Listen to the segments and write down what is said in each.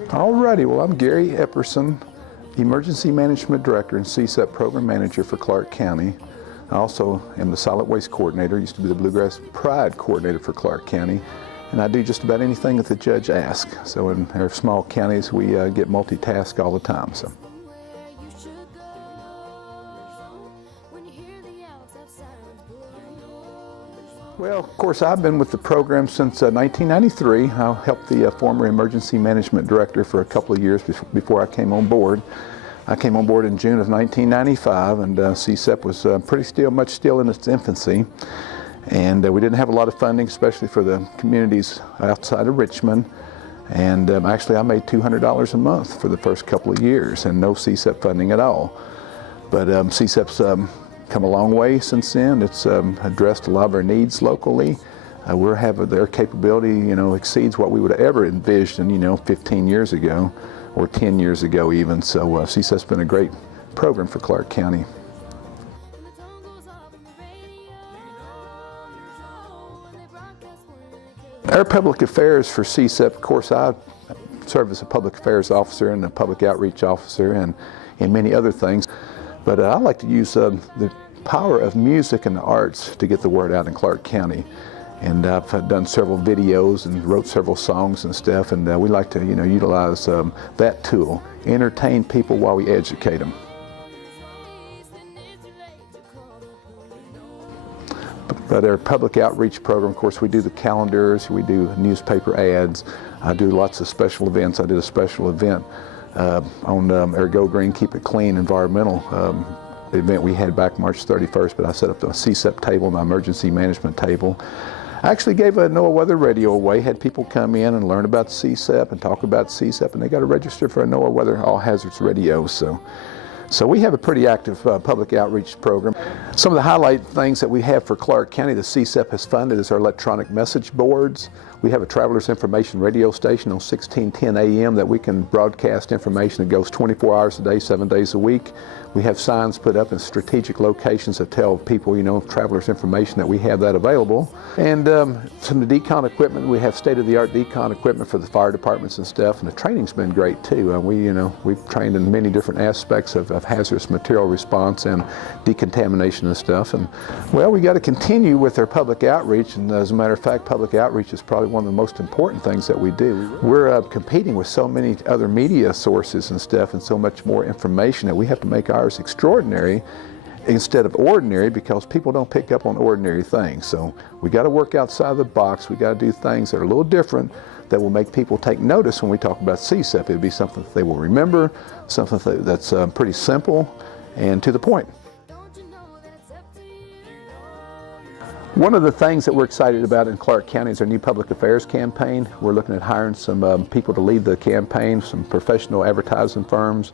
Alrighty, well, I'm Gary Epperson, Emergency Management Director and CSEPP Program Manager for Clark County. I also am the Solid Waste Coordinator, used to be the Bluegrass Pride Coordinator for Clark County, and I do just about anything that the judge asks. So in our small counties, we get multitask all the time. So. Well, of course, I've been with the program since 1993. I helped the former Emergency Management Director for a couple of years before I came on board. I came on board in June of 1995, and CSEPP was much still in its infancy. And we didn't have a lot of funding, especially for the communities outside of Richmond. And actually, I made $200 a month for the first couple of years, and no CSEPP funding at all. But CSEPP's come a long way since then. It's addressed a lot of our needs locally. Their capability, exceeds what we would have ever envisioned, 15 years ago, or 10 years ago even. So CSEPP's been a great program for Clark County. Our public affairs for CSEPP, of course, I serve as a public affairs officer and a public outreach officer and many other things. But I like to use the power of music and the arts to get the word out in Clark County. And I've done several videos and wrote several songs and stuff, and we like to utilize that tool, entertain people while we educate them. But our public outreach program, of course, we do the calendars, we do newspaper ads, I do lots of special events. I did a special event on our Go Green, Keep It Clean environmental event we had back March 31st, but I set up the CSEPP table, my emergency management table. I actually gave a NOAA weather radio away, had people come in and learn about CSEPP and talk about CSEPP, and they got to register for a NOAA weather all hazards radio. So we have a pretty active public outreach program. Some of the highlight things that we have for Clark County that CSEPP has funded is our electronic message boards. We have a traveler's information radio station on 1610 AM that we can broadcast information that goes 24 hours a day, 7 days a week. We have signs put up in strategic locations that tell people, traveler's information, that we have that available. And some of the decon equipment, we have state-of-the-art decon equipment for the fire departments and stuff, and the training's been great too. We've trained in many different aspects of hazardous material response and decontamination and stuff. And well, we got to continue with our public outreach, and as a matter of fact, public outreach is probably one of the most important things that we do. We're competing with so many other media sources and stuff, and so much more information that we have to make ours extraordinary instead of ordinary, because people don't pick up on ordinary things. So we got to work outside the box. We got to do things that are a little different that will make people take notice when we talk about CSEPP. It'll be something that they will remember, something that's pretty simple and to the point. One of the things that we're excited about in Clark County is our new public affairs campaign. We're looking at hiring some people to lead the campaign, some professional advertising firms.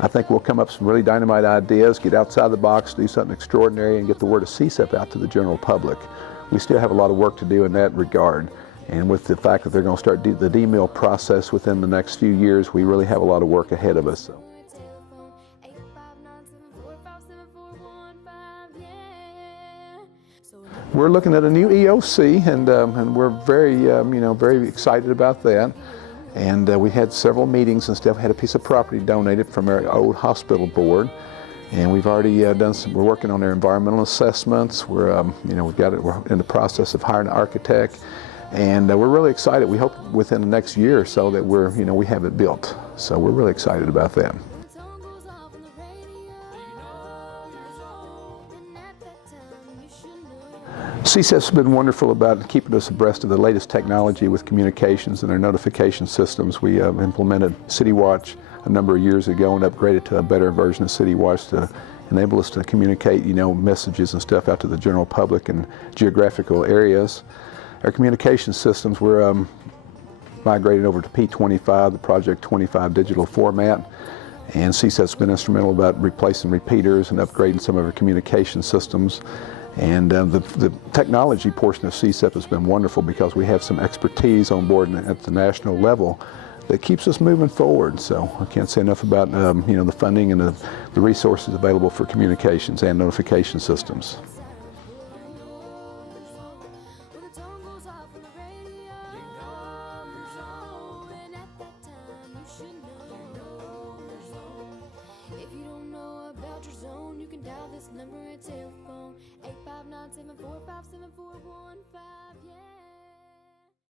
I think we'll come up with some really dynamite ideas, get outside the box, do something extraordinary, and get the word of CSEPP out to the general public. We still have a lot of work to do in that regard. And with the fact that they're going to start the D-mill process within the next few years, we really have a lot of work ahead of us. We're looking at a new EOC, and we're very, very excited about that. And we had several meetings and stuff. We had a piece of property donated from our old hospital board, and we've already we're working on their environmental assessments. We're in the process of hiring an architect, and we're really excited. We hope within the next year or so that we have it built. So we're really excited about that. CSEPP's been wonderful about keeping us abreast of the latest technology with communications and our notification systems. We implemented CityWatch a number of years ago and upgraded to a better version of CityWatch to enable us to communicate, messages and stuff out to the general public in geographical areas. Our communication systems, we're migrated over to P25, the Project 25 digital format. And CSEPP's been instrumental about replacing repeaters and upgrading some of our communication systems. And the technology portion of CSEPP has been wonderful because we have some expertise on board at the national level that keeps us moving forward. So I can't say enough about the funding and the resources available for communications and notification systems. this number and telephone, 859-745-7415, yeah.